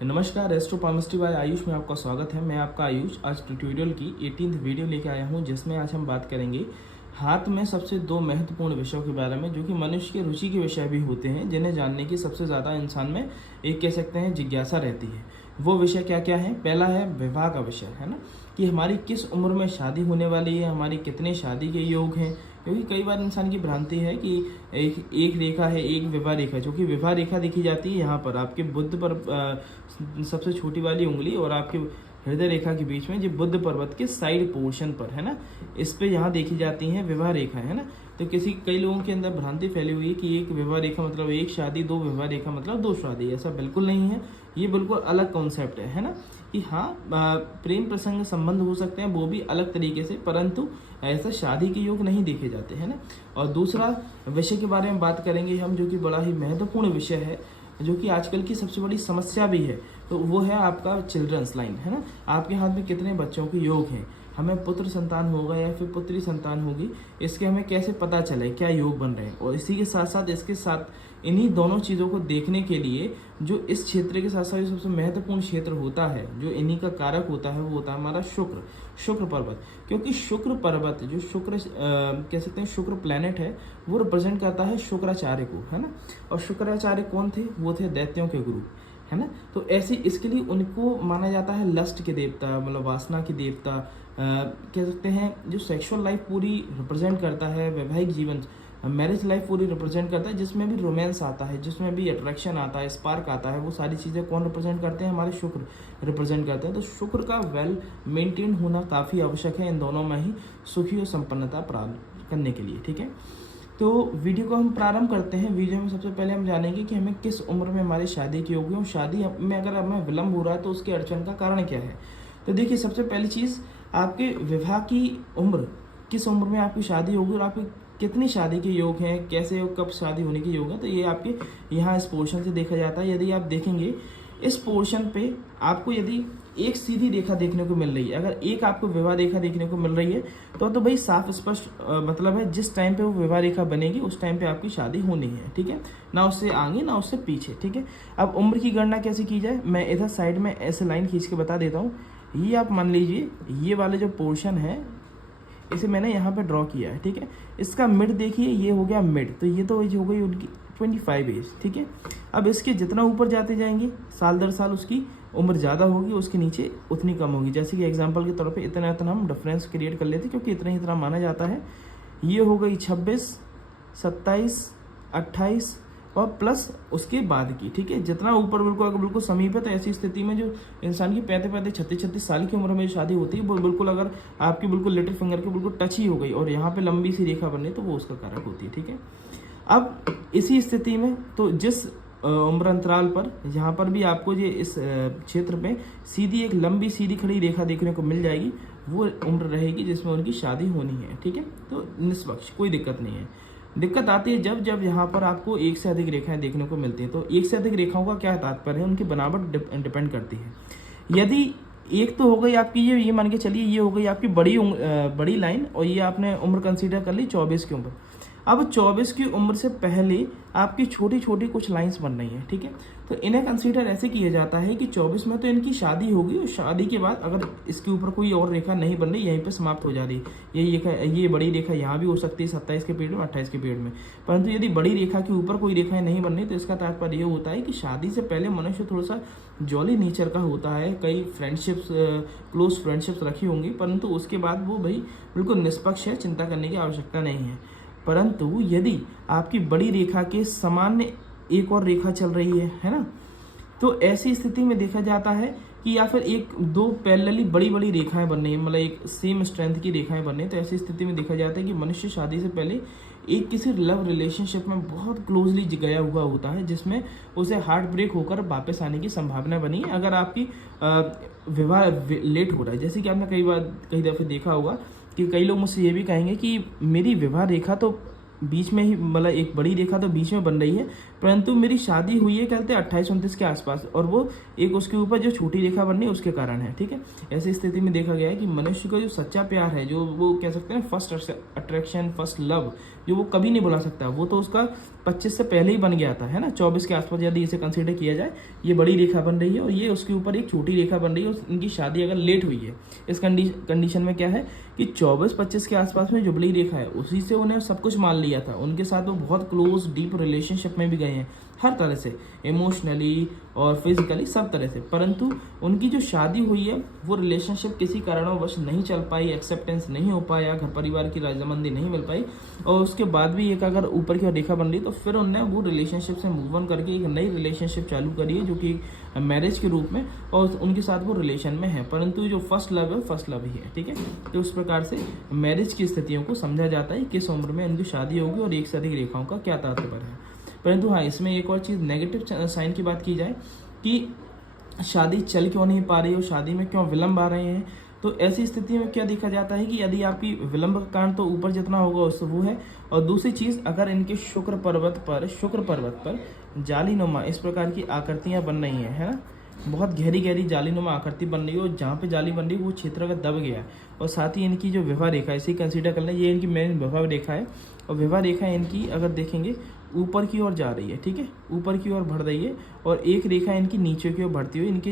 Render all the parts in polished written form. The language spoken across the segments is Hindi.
नमस्कार, एस्ट्रो पामिस्ट्री बाय आयुष में आपका स्वागत है। मैं आपका आयुष आज ट्यूटोरियल की 18th वीडियो लेके आया हूं, जिसमें आज हम बात करेंगे हाथ में सबसे दो महत्वपूर्ण विषयों के बारे में, जो कि मनुष्य के रुचि के विषय भी होते हैं, जिन्हें जानने की सबसे ज़्यादा इंसान में एक कह सकते हैं जिज्ञासा रहती है। वो विषय क्या क्या है? पहला है विवाह का विषय, है ना, कि हमारी किस उम्र में शादी होने वाली है, हमारी कितने शादी के योग हैं। क्योंकि कई बार इंसान की भ्रांति है कि एक रेखा है, एक विवाह रेखा, जो कि विवाह रेखा देखी जाती है यहाँ पर आपके बुद्ध पर सबसे छोटी वाली उंगली और आपके हृदय रेखा के बीच में, जो बुद्ध पर्वत के साइड पोर्शन पर है ना, इस पे यहाँ देखी जाती है विवाह रेखा, है ना। तो कई लोगों के अंदर भ्रांति फैली हुई है कि एक विवाह रेखा मतलब एक शादी, दो विवाह रेखा मतलब दो शादी। ऐसा बिल्कुल नहीं है, ये बिल्कुल अलग कॉन्सेप्ट है ना, कि हाँ प्रेम प्रसंग संबंध हो सकते हैं, वो भी अलग तरीके से, परंतु ऐसा शादी के योग नहीं देखे जाते, है ना। और दूसरा विषय के बारे में बात करेंगे हम, जो कि बड़ा ही महत्वपूर्ण विषय है, जो कि आजकल की सबसे बड़ी समस्या भी है। तो वो है आपका चिल्ड्रंस लाइन, है ना। आपके हाथ में कितने बच्चों के योग हैं, हमें पुत्र संतान होगा या फिर पुत्री संतान होगी, इसके हमें कैसे पता चले क्या योग बन रहे हैं। और इसी के साथ साथ इसके साथ इन्हीं दोनों चीज़ों को देखने के लिए जो इस क्षेत्र के साथ साथ सबसे महत्वपूर्ण क्षेत्र होता है, जो इन्हीं का कारक होता है, वो होता है हमारा शुक्र पर्वत। क्योंकि शुक्र पर्वत जो शुक्र कह सकते हैं शुक्र प्लैनेट है, वो रिप्रेजेंट करता है शुक्राचार्य को, है ना। और शुक्राचार्य कौन थे? वो थे दैत्यों के गुरु, है ना। तो ऐसे इसके लिए उनको माना जाता है लस्ट के देवता, मतलब वासना के देवता, कह सकते हैं जो सेक्सुअल लाइफ पूरी रिप्रेजेंट करता है, वैवाहिक जीवन मैरिज लाइफ पूरी रिप्रेजेंट करता है, जिसमें भी रोमांस आता है, जिसमें भी अट्रैक्शन आता है, स्पार्क आता है, वो सारी चीज़ें कौन रिप्रेजेंट करते हैं? हमारे शुक्र रिप्रेजेंट करते हैं। तो शुक्र का वेल मेंटेन होना काफ़ी आवश्यक है इन दोनों में ही सुखी और संपन्नता प्राप्त करने के लिए, ठीक है। तो वीडियो को हम प्रारंभ करते हैं। वीडियो में सबसे पहले हम जानेंगे कि हमें किस उम्र में हमारी शादी की होगी, और शादी में अगर हमें विलम्ब हो रहा है तो उसके अड़चन का कारण क्या है। तो देखिए, सबसे पहली चीज़, आपके विवाह की उम्र, किस उम्र में आपकी शादी होगी और आपकी कितनी शादी के योग हैं, कैसे और कब शादी होने के योग हैं, तो ये आपके यहाँ इस पोर्शन से देखा जाता है। यदि आप देखेंगे इस पोर्शन पे आपको यदि एक सीधी रेखा देखने को मिल रही है, अगर एक आपको विवाह रेखा देखने को मिल रही है, तो भाई साफ स्पष्ट मतलब है जिस टाइम पे वो विवाह रेखा बनेगी उस टाइम पे आपकी शादी होनी है, ठीक है। ना उससे आगे ना उससे पीछे, ठीक है। अब उम्र की गणना कैसे की जाए, मैं इधर साइड में ऐसे लाइन खींच के बता देता हूँ। ये आप मान लीजिए, ये वाले जो पोर्शन है इसे मैंने यहाँ पे ड्रॉ किया है, ठीक है। इसका मिड देखिए, ये हो गया मिड, तो ये तो एज हो गई उनकी 25 एज, ठीक है। अब इसके जितना ऊपर जाते जाएंगे साल दर साल उसकी उम्र ज़्यादा होगी, उसके नीचे उतनी कम होगी। जैसे कि एग्जांपल के तौर पे इतना हम डिफरेंस क्रिएट कर लेते, क्योंकि इतना ही इतना माना जाता है। ये हो गई 26, 27, 28 और प्लस उसके बाद की, ठीक है। जितना ऊपर बिल्कुल अगर बिल्कुल समीप है, तो ऐसी स्थिति में जो इंसान की 35, 36 साल की उम्र में शादी होती है, वो बिल्कुल अगर आपकी बिल्कुल लिटिल फिंगर के बिल्कुल टच ही हो गई और यहाँ पे लंबी सी रेखा बन रही, तो वो उसका कारक होती है, ठीक है। अब इसी स्थिति में तो जिस उम्र अंतराल पर यहाँ पर भी आपको ये इस क्षेत्र में सीधी एक लंबी सीधी खड़ी रेखा देखने को मिल जाएगी, वो उम्र रहेगी जिसमें उनकी शादी होनी है, ठीक है। तो निष्पक्ष कोई दिक्कत नहीं है। दिक्कत आती है जब यहाँ पर आपको एक से अधिक रेखाएं देखने को मिलती हैं। तो एक से अधिक रेखाओं का क्या तात्पर्य है? उनकी बनावट डिपेंड करती है। यदि एक तो हो गई आपकी ये मान के चलिए, ये हो गई आपकी बड़ी लाइन, और ये आपने उम्र कंसीडर कर ली 24 की उम्र। अब 24 की उम्र से पहले आपकी छोटी छोटी कुछ लाइंस बन रही हैं, ठीक है। तो इन्हें कंसीडर ऐसे किया जाता है कि 24 में तो इनकी शादी होगी, और शादी के बाद अगर इसके ऊपर कोई और रेखा नहीं बन रही, यहीं पे समाप्त हो जा रही है। ये बड़ी रेखा यहाँ भी हो सकती है 27 के पीरियड में, 28 के पीरियड में। परंतु यदि बड़ी रेखा के ऊपर कोई रेखाएं नहीं बन रही, तो इसका तात्पर्य ये होता है कि शादी से पहले मनुष्य थोड़ा सा जॉली नेचर का होता है, कई फ्रेंडशिप्स, क्लोज फ्रेंडशिप्स रखी होंगी, परंतु उसके बाद वो भाई बिल्कुल निष्पक्ष है, चिंता करने की आवश्यकता नहीं है। परंतु यदि आपकी बड़ी रेखा के सामान्य एक और रेखा चल रही है ना, तो ऐसी स्थिति में देखा जाता है कि या फिर एक दो पैरेलली बड़ी बड़ी रेखाएं बन रही है, मतलब एक सेम स्ट्रेंथ की रेखाएं बन रही है, तो ऐसी स्थिति में देखा जाता है कि मनुष्य शादी से पहले एक किसी लव रिलेशनशिप में बहुत क्लोजली गया हुआ होता है, जिसमें उसे हार्ट ब्रेक होकर वापस आने की संभावना बनी है, अगर आपकी विवाह लेट हो रहा है। जैसे कि आपने कई दफ़े देखा होगा कि कई लोग मुझसे ये भी कहेंगे कि मेरी विवाह रेखा तो बीच में ही, मतलब एक बड़ी रेखा तो बीच में बन रही है, परंतु मेरी शादी हुई है कहते हैं 28-29 के आसपास, और वो एक उसके ऊपर जो छोटी रेखा बननी है उसके कारण है, ठीक है। ऐसी स्थिति में देखा गया है कि मनुष्य का जो सच्चा प्यार है, जो वो कह सकते हैं फर्स्ट अट्रैक्शन, फर्स्ट लव, जो वो कभी नहीं भुला सकता, वो तो उसका 25 से पहले ही बन गया था, है ना। 24 के आसपास यदि इसे कंसीडर किया जाए, ये बड़ी रेखा बन रही है और ये उसके ऊपर एक छोटी रेखा बन रही है, और इनकी शादी अगर लेट हुई है, इस कंडीशन में क्या है कि 24-25 के आसपास में जो बड़ी रेखा है उसी से उन्हें सब कुछ मान लिया था, उनके साथ वो बहुत क्लोज डीप रिलेशनशिप में भी गए हैं, हर तरह से, इमोशनली और फिजिकली, सब तरह से। परंतु उनकी जो शादी हुई है वो रिलेशनशिप किसी कारणवश नहीं चल पाई, एक्सेप्टेंस नहीं हो पाया, घर परिवार की रजामंदी नहीं मिल पाई, और उसके बाद भी एक अगर ऊपर की ओर रेखा बन रही तो फिर उनने वो रिलेशनशिप से मूव ऑन करके एक नई रिलेशनशिप चालू करी है, जो कि मैरिज के रूप में, और उनके साथ वो रिलेशन में है। परंतु जो फर्स्ट लव है फर्स्ट लव ही है, ठीक है। तो उस प्रकार से मैरिज की स्थितियों को समझा जाता है, किस उम्र में उनकी शादी होगी और एक से अधिक रेखाओं का क्या तात्पर्य है। परंतु हाँ, इसमें एक और चीज़ नेगेटिव साइन की बात की जाए कि शादी चल क्यों नहीं पा रही और शादी में क्यों विलंब आ रहे हैं, तो ऐसी स्थिति में क्या देखा जाता है कि यदि आपकी विलंब का कारण तो ऊपर जितना होगा उससे वो है, और दूसरी चीज़, अगर इनके शुक्र पर्वत पर जालीनुमा इस प्रकार की आकृतियाँ बन रही हैं, है ना, बहुत गहरी गहरी जालीनुमा आकृति बन रही है, और जहाँ पे जाली बन रही है वो क्षेत्र अगर दब गया है, और साथ ही इनकी जो विवाह रेखा है, इसे कंसीडर कर लें, ये इनकी मेन विवाह रेखा है, और विवाह रेखा इनकी अगर देखेंगे ऊपर की ओर जा रही है, ठीक है, ऊपर की ओर बढ़ रही है, और एक रेखा इनकी नीचे की ओर बढ़ती हुई इनकी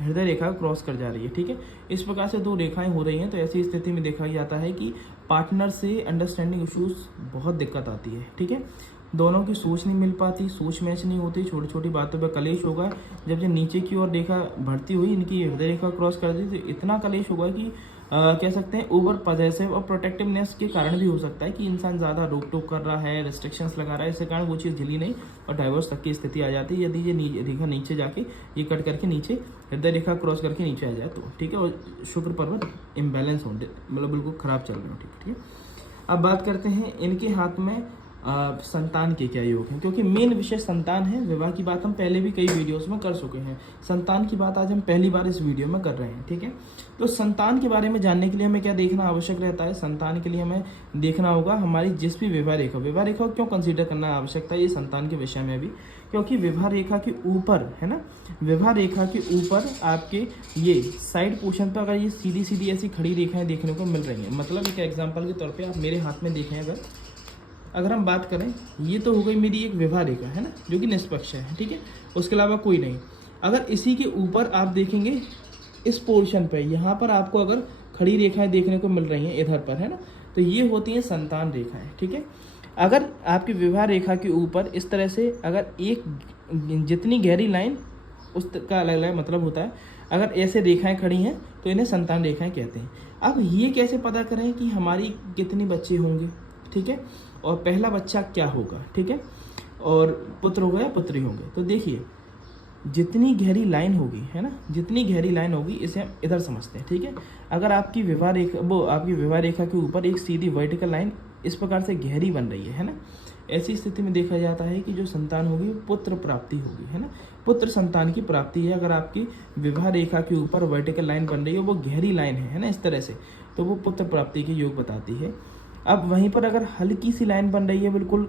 हृदय रेखा क्रॉस कर जा रही है, ठीक है। इस प्रकार से दो रेखाएं हो रही हैं, तो ऐसी स्थिति में देखा जाता है कि पार्टनर से अंडरस्टैंडिंग इशूज़ बहुत दिक्कत आती है, ठीक है। दोनों की सोच नहीं मिल पाती, सोच मैच नहीं होती, छोटी छोटी बातों पर कलेश होगा। जब नीचे की ओर रेखा बढ़ती हुई इनकी हृदय रेखा क्रॉस कर दी तो इतना कलेश होगा कि कह सकते हैं ओवर पॉजेसिव और प्रोटेक्टिवनेस के कारण भी हो सकता है कि इंसान ज़्यादा रोक टोक कर रहा है, रिस्ट्रिक्शंस लगा रहा है, इसके कारण वो चीज़ झेली नहीं और डाइवोर्स तक की स्थिति आ जाती है, यदि ये रेखा नीचे जाके ये कट करके नीचे हृदय रेखा क्रॉस करके नीचे आ जाए तो, ठीक है। और शुक्र पर्वत इम्बैलेंस हो, मतलब बिल्कुल ख़राब चल रहे हो, ठीक है। अब बात करते हैं इनके हाथ में संतान के क्या योग हैं, क्योंकि मेन विषय संतान है। विवाह की बात हम पहले भी कई वीडियोस में कर चुके हैं, संतान की बात आज हम पहली बार इस वीडियो में कर रहे हैं, ठीक है। तो संतान के बारे में जानने के लिए हमें क्या देखना आवश्यक रहता है, संतान के लिए हमें देखना होगा हमारी जिस भी विवाह रेखा क्यों कंसीडर करना आवश्यकता है ये संतान के विषय में भी, क्योंकि विवाह रेखा के ऊपर, है ना, विवाह रेखा के ऊपर आपके ये साइड पोर्शन पर अगर ये सीधी सीधी ऐसी खड़ी रेखाएं देखने को मिल रही हैं, मतलब एक एग्जाम्पल के तौर पर आप मेरे हाथ में देखें, अगर हम बात करें, ये तो हो गई मेरी एक विवाह रेखा, है ना, जो कि निष्पक्ष है, ठीक है, उसके अलावा कोई नहीं। अगर इसी के ऊपर आप देखेंगे इस पोर्शन पे, यहाँ पर आपको अगर खड़ी रेखाएं देखने को मिल रही हैं इधर पर, है ना, तो ये होती हैं संतान रेखाएं, ठीक है। अगर आपकी विवाह रेखा के ऊपर इस तरह से अगर एक जितनी गहरी लाइन उसका अलग अलग मतलब होता है, अगर ऐसे रेखाएं खड़ी हैं तो इन्हें संतान रेखाएं कहते हैं। अब ये कैसे पता करें कि हमारी कितने बच्चे होंगे, ठीक है, और पहला बच्चा क्या होगा, ठीक है, और पुत्र होगा या पुत्री होंगे। तो देखिए जितनी गहरी लाइन होगी, है ना, जितनी गहरी लाइन होगी इसे हम इधर समझते हैं, ठीक है। अगर आपकी विवाह रेखा के ऊपर एक सीधी वर्टिकल लाइन इस प्रकार से गहरी बन रही है ना, ऐसी स्थिति में देखा जाता है कि जो संतान होगी पुत्र प्राप्ति होगी, है ना, पुत्र संतान की प्राप्ति है। अगर आपकी विवाह रेखा के ऊपर वर्टिकल लाइन बन रही है, वो गहरी लाइन है ना, इस तरह से, तो वो पुत्र प्राप्ति के योग बताती है। अब वहीं पर अगर हल्की सी लाइन बन रही है, बिल्कुल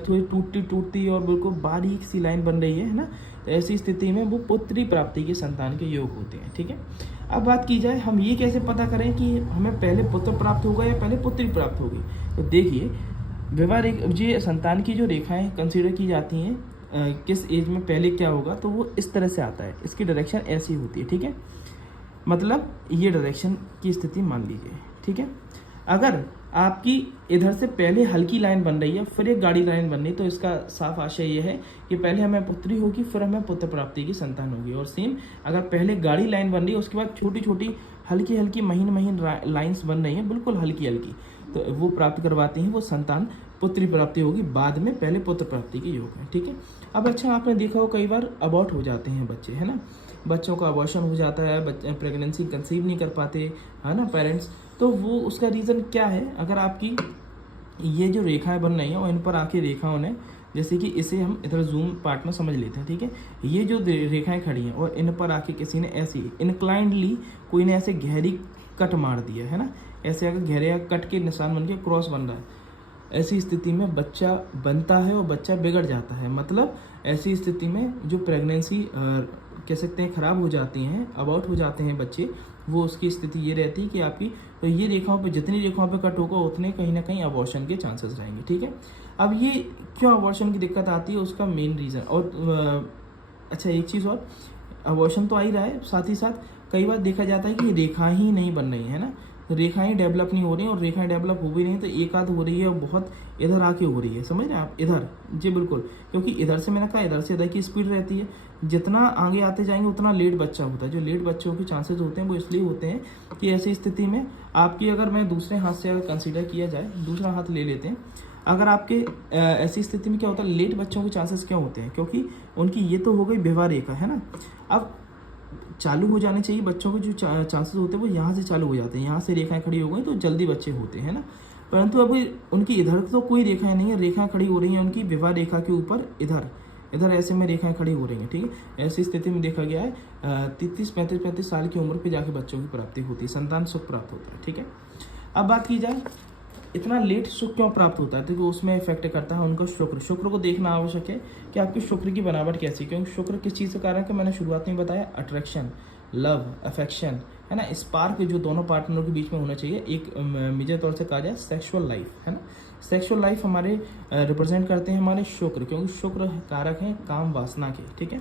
थोड़ी टूटती और बिल्कुल बारीक सी लाइन बन रही है ना, तो ऐसी स्थिति में वो पुत्री प्राप्ति के संतान के योग होते हैं, ठीक है। अब बात की जाए हम ये कैसे पता करें कि हमें पहले पुत्र प्राप्त होगा या पहले पुत्री प्राप्त होगी। तो देखिए विवाह रेखा, ये संतान की जो रेखाएं कंसीडर की जाती हैं किस एज में पहले क्या होगा, तो वो इस तरह से आता है, इसकी डायरेक्शन ऐसी होती है, ठीक है, मतलब ये डायरेक्शन की स्थिति मान लीजिए, ठीक है। अगर आपकी इधर से पहले हल्की लाइन बन रही है फिर एक गाढ़ी लाइन बन रही, तो इसका साफ आशय ये है कि पहले हमें पुत्री होगी फिर हमें पुत्र प्राप्ति की संतान होगी। और सेम अगर पहले गाढ़ी लाइन बन रही है उसके बाद छोटी छोटी हल्की हल्की महीन लाइंस बन रही हैं, बिल्कुल हल्की हल्की, तो वो प्राप्त करवाती हैं, वो संतान पुत्री प्राप्ति होगी बाद में, पहले पुत्र प्राप्ति के योग है, ठीक है। अब अच्छा आपने देखा हो कई बार अबॉर्ट हो जाते हैं बच्चे, है ना, बच्चों का अबॉर्शन हो जाता है, बच्चे प्रेगनेंसी कंसीव नहीं कर पाते, है ना पेरेंट्स, तो वो उसका रीज़न क्या है। अगर आपकी ये जो रेखाएं बन रही हैं और इन पर आके रेखाओं ने, जैसे कि इसे हम इधर जूम पार्ट में समझ लेते हैं, ठीक है, ये जो रेखाएं खड़ी हैं और इन पर आके किसी ने ऐसी इनक्लाइंडली कोई ने ऐसे गहरी कट मार दिया है ना, ऐसे अगर गहरे कट के निशान बन के क्रॉस बन रहा है, ऐसी स्थिति में बच्चा बनता है और बच्चा बिगड़ जाता है। मतलब ऐसी स्थिति में जो प्रेगनेंसी कह सकते हैं ख़राब हो जाती हैं, अबॉर्ट हो जाते हैं बच्चे, वो उसकी स्थिति ये रहती है कि आपकी तो ये रेखाओं पे जितनी रेखाओं पे कट होगा उतने कहीं ना कहीं अबॉर्शन के चांसेस रहेंगे। ठीक है, अब ये क्यों अबॉर्शन की दिक्कत आती है, उसका मेन रीज़न और अच्छा एक चीज़ और, अबॉर्शन तो आ ही रहा है, साथ ही साथ कई बार देखा जाता है कि रेखाएं ही नहीं बन रही है ना, तो रेखाएं डेवलप नहीं हो रही हैं, और रेखाएं डेवलप हो भी नहीं तो एक आध हो रही है और बहुत इधर आके हो रही है, समझ रहे हैं आप, इधर जी बिल्कुल, क्योंकि इधर से मैंने कहा इधर से इधर की स्पीड रहती है, जितना आगे आते जाएंगे उतना लेट बच्चा होता है। जो लेट बच्चों के चांसेस होते हैं वो इसलिए होते हैं कि ऐसी स्थिति में आपकी, अगर मैं दूसरे हाथ से अगर कंसिडर किया जाए, दूसरा हाथ ले लेते हैं, अगर आपके ऐसी स्थिति में क्या होता है, लेट बच्चों के चांसेस क्या होते हैं, क्योंकि उनकी ये तो हो गई विवाह रेखा है ना, अब चालू हो जाने चाहिए बच्चों के जो चांसेस होते हैं वो यहाँ से चालू हो जाते हैं, यहाँ से रेखाएं खड़ी हो गई तो जल्दी बच्चे होते हैं ना, परंतु अब उनकी इधर तो कोई रेखाएं नहीं है, रेखाएं खड़ी हो रही हैं उनकी विवाह रेखा के ऊपर, इधर ऐसे में रेखाएं खड़ी हो रही हैं। ठीक है, ऐसी स्थिति में देखा गया है 33-35 साल की उम्र पे जाके बच्चों की प्राप्ति होती है, संतान सुख प्राप्त होता है। ठीक है, अब बात की जाए इतना लेट सुख क्यों प्राप्त होता है, तो उसमें इफेक्ट करता है उनका शुक्र को देखना आवश्यक है कि आपके शुक्र की बनावट कैसी, क्योंकि शुक्र किस चीज़ के कारण है, मैंने शुरुआत में बताया, अट्रैक्शन, लव, अफेक्शन है ना, स्पार्क जो दोनों पार्टनरों के बीच में होना चाहिए। एक मेजर तौर से कहा जाए सेक्सुअल लाइफ है ना, सेक्सुअल लाइफ हमारे रिप्रेजेंट करते हैं हमारे शुक्र, क्योंकि शुक्र कारक हैं काम वासना के। ठीक है,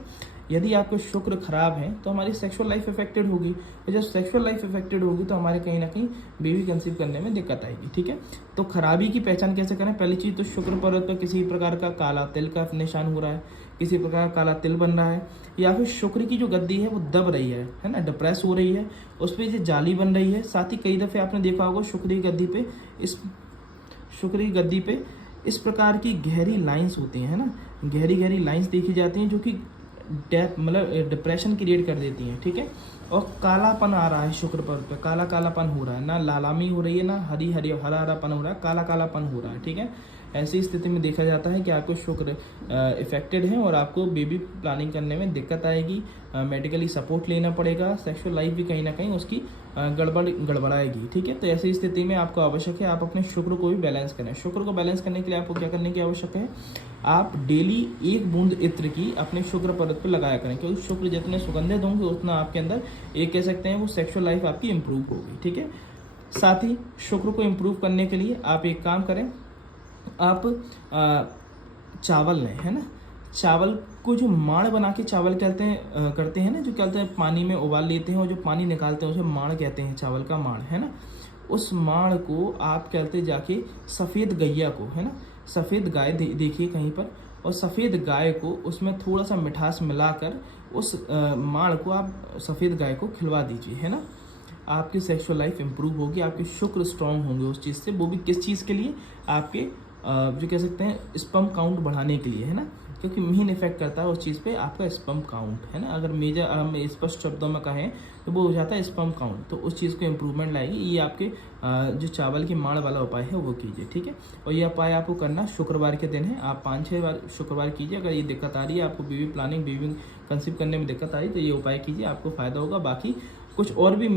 यदि आपके शुक्र खराब है तो हमारी सेक्सुअल लाइफ इफेक्टेड होगी, और जब सेक्सुअल लाइफ इफेक्टेड होगी तो हमारे कहीं ना कहीं बेबी कंसीव करने में दिक्कत आएगी। ठीक है, तो खराबी की पहचान कैसे करें, पहली चीज़ तो शुक्र पर तो किसी प्रकार का काला तिल का निशान हो रहा है, किसी प्रकार का काला तिल बन रहा है, या फिर शुक्र की जो गद्दी है वो दब रही है ना, डिप्रेस हो रही है, उस पर जो जाली बन रही है। साथ ही कई दफ़े आपने देखा होगा शुक्र की गद्दी पे इस प्रकार की गहरी लाइंस होती हैं, है ना, गहरी लाइंस देखी जाती हैं जो कि डेथ मतलब डिप्रेशन क्रिएट कर देती हैं। ठीक है, और कालापन आ रहा है शुक्र पर पे, कालापन हो रहा है, ना लालामी हो रही है, ना हरापन हो रहा है, कालापन हो रहा है। ठीक है, ऐसी स्थिति में देखा जाता है कि आपको शुक्र इफेक्टेड है और आपको बेबी प्लानिंग करने में दिक्कत आएगी, मेडिकली सपोर्ट लेना पड़ेगा, सेक्सुअल लाइफ भी कहीं ना कहीं उसकी गड़बड़ाएगी। ठीक है, तो ऐसी स्थिति में आपको आवश्यक है आप अपने शुक्र को भी बैलेंस करें। शुक्र को बैलेंस करने के लिए आपको क्या करने की आवश्यक है, आप डेली 1 बूंद इत्र की अपने शुक्र परत पर लगाया करें, क्योंकि शुक्र जितने सुगंधित होंगे उतना आपके अंदर एक कह सकते हैं वो सेक्सुअल लाइफ आपकी इंप्रूव होगी। ठीक है, साथ ही शुक्र को इम्प्रूव करने के लिए आप एक काम करें, आप चावल लें, है ना, चावल को जो माड़ बना के चावल करते हैं ना, जो कहते हैं पानी में उबाल लेते हैं और जो पानी निकालते हैं उसे माड़ कहते हैं, चावल का माड़ है ना, उस माड़ को आप कहते जाके सफ़ेद गैया को, है ना, सफ़ेद गाय देखिए कहीं पर, और सफ़ेद गाय को उसमें थोड़ा सा मिठास मिलाकर उस माड़ को आप सफ़ेद गाय को खिलवा दीजिए, है ना, आपकी सेक्सुअल लाइफ इंप्रूव होगी, आपके शुक्र स्ट्रांग होंगे उस चीज़ से। वो भी किस चीज़ के लिए, आपके जो कह सकते हैं स्पर्म काउंट बढ़ाने के लिए, है ना, क्योंकि मेन इफेक्ट करता है उस चीज़ पे आपका स्पर्म काउंट, है ना, अगर मेजर हम स्पष्ट शब्दों में कहें तो वो हो जाता है स्पर्म काउंट, तो उस चीज़ को इम्प्रूवमेंट लाएगी। ये आपके जो चावल की माड़ वाला उपाय है वो कीजिए। ठीक है, और ये उपाय आपको करना शुक्रवार के दिन है, आप 5-6 बार शुक्रवार कीजिए। अगर ये दिक्कत आ रही है आपको बेबी कंसीव करने में दिक्कत आ रही है तो ये उपाय कीजिए, आपको फ़ायदा होगा। बाकी कुछ और भी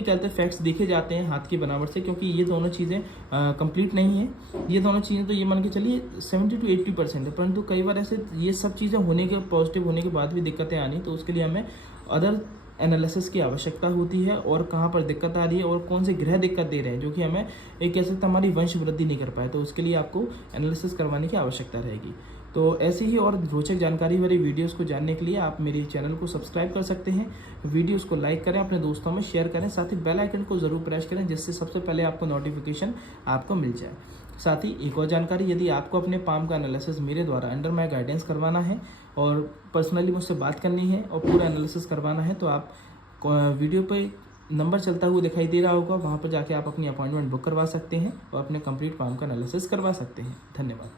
कहते हैं फैक्ट्स देखे जाते हैं हाथ की बनावट से, क्योंकि ये दोनों चीज़ें कंप्लीट नहीं है, ये दोनों चीज़ें तो ये मान के चलिए 70 to 80% है, परंतु कई बार ऐसे ये सब चीज़ें होने के पॉजिटिव होने के बाद भी दिक्कतें आनी, तो उसके लिए हमें अदर एनालिसिस की आवश्यकता होती है, और कहाँ पर दिक्कत आ रही है और कौन से ग्रह दिक्कत दे रहे हैं जो कि हमें एक कह सकते हैं हमारी वंश वृद्धि नहीं कर पाए, तो उसके लिए आपको एनालिसिस करवाने की आवश्यकता रहेगी। तो ऐसी ही और रोचक जानकारी वाली वीडियोस को जानने के लिए आप मेरे चैनल को सब्सक्राइब कर सकते हैं, वीडियोस को लाइक करें, अपने दोस्तों में शेयर करें, साथ ही बेल आइकन को ज़रूर प्रेस करें जिससे सबसे पहले आपको नोटिफिकेशन आपको मिल जाए। साथ ही एक और जानकारी, यदि आपको अपने पाम का एनालिसिस मेरे द्वारा अंडर माय गाइडेंस करवाना है और पर्सनली मुझसे बात करनी है और पूरा एनालिसिस करवाना है, तो आप वीडियो पे नंबर चलता हुआ दिखाई दे रहा होगा, वहाँ पर जाके आप अपनी अपॉइंटमेंट बुक करवा सकते हैं और अपने कंप्लीट पाम का एनालिसिस करवा सकते हैं। धन्यवाद।